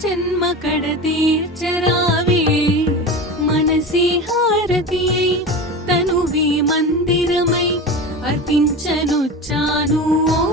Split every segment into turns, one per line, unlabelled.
జన్మ కడ తీర్చరావే మనసి హారతి తనువి మందిరమై అర్పించనుచ్చాను ఓ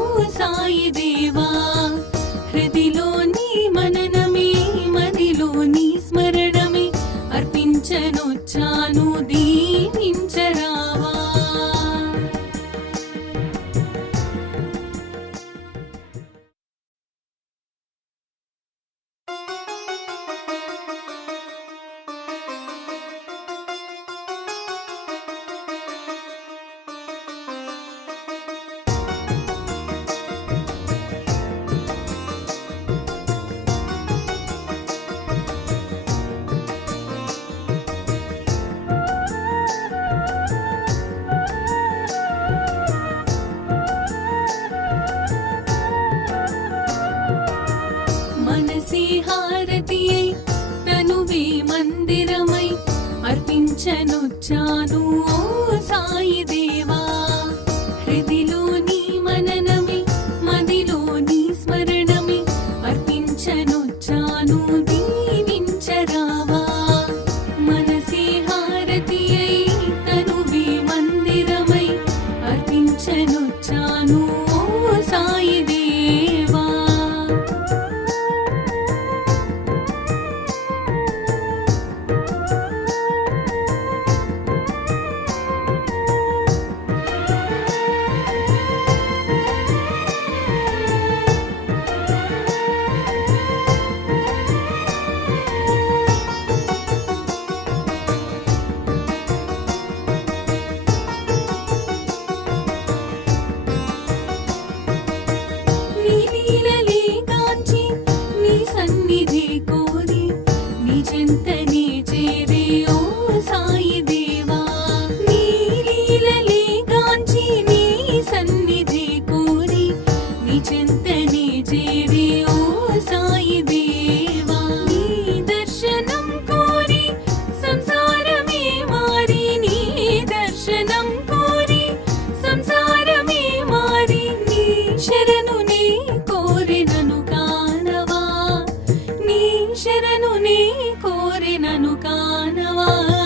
శరణు నీ కోరినను కానవా?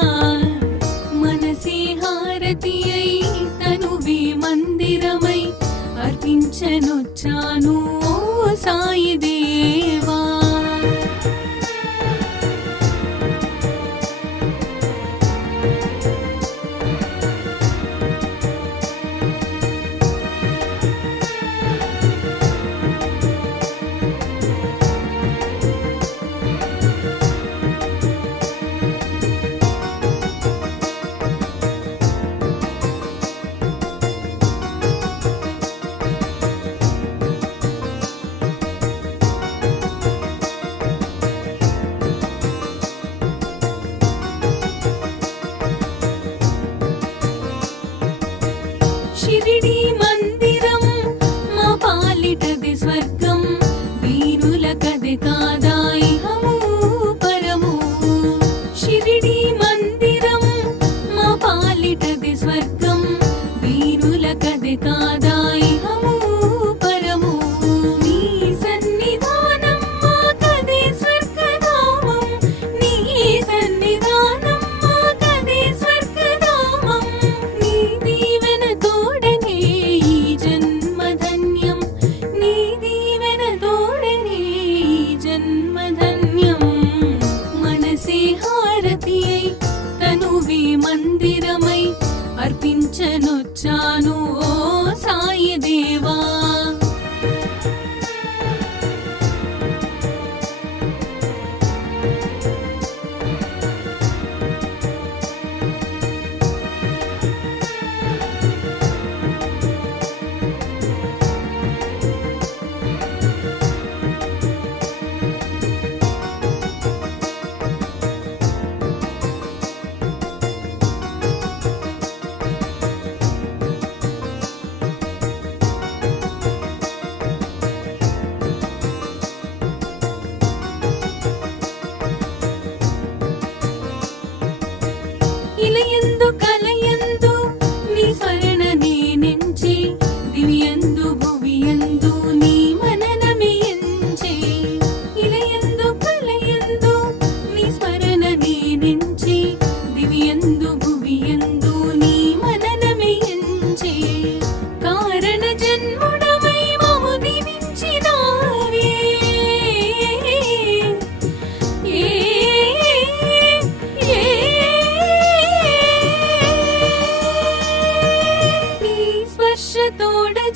మందిరమై అర్పించనొచ్చా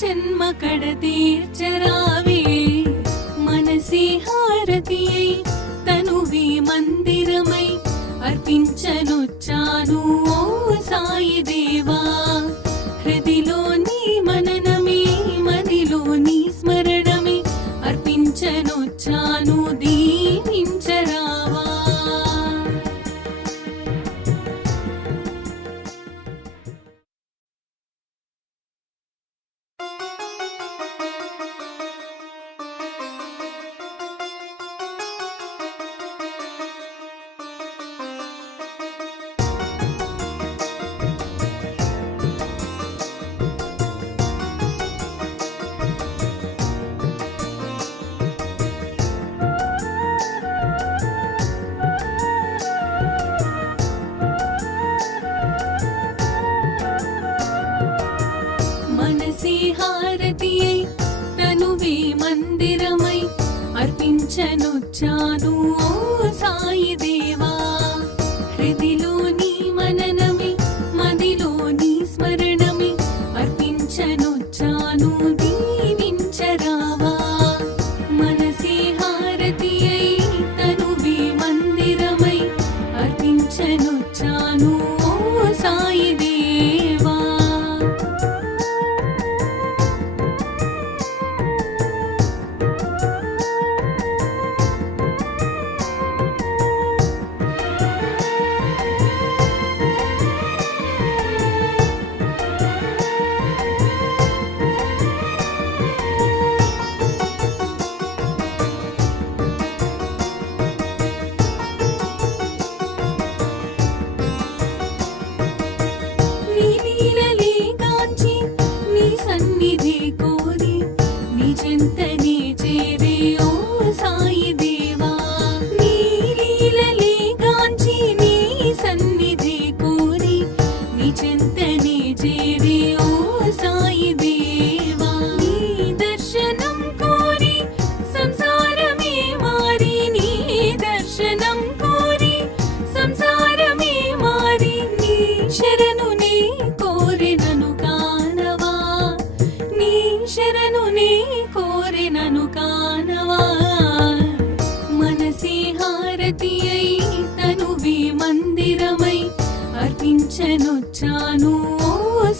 కడ తీర్చరావే మనసి హారతి అయి తనువి మందిరమై. అర్పించనొచ్చాను ఓ సాయి దేవా. మనసి హారతి అయి తనువే మందిరమై అర్పించనొచ్చాను ఓ సాయి దేవా. హృదిలోని మననమే మదిలోని స్మరణమే అర్పించను సన్నిధి కోరి నీ కోరినను కానవా? మనసి హారతి అయి తనువి మందిరమై అర్పించనొచ్చాను. ఓ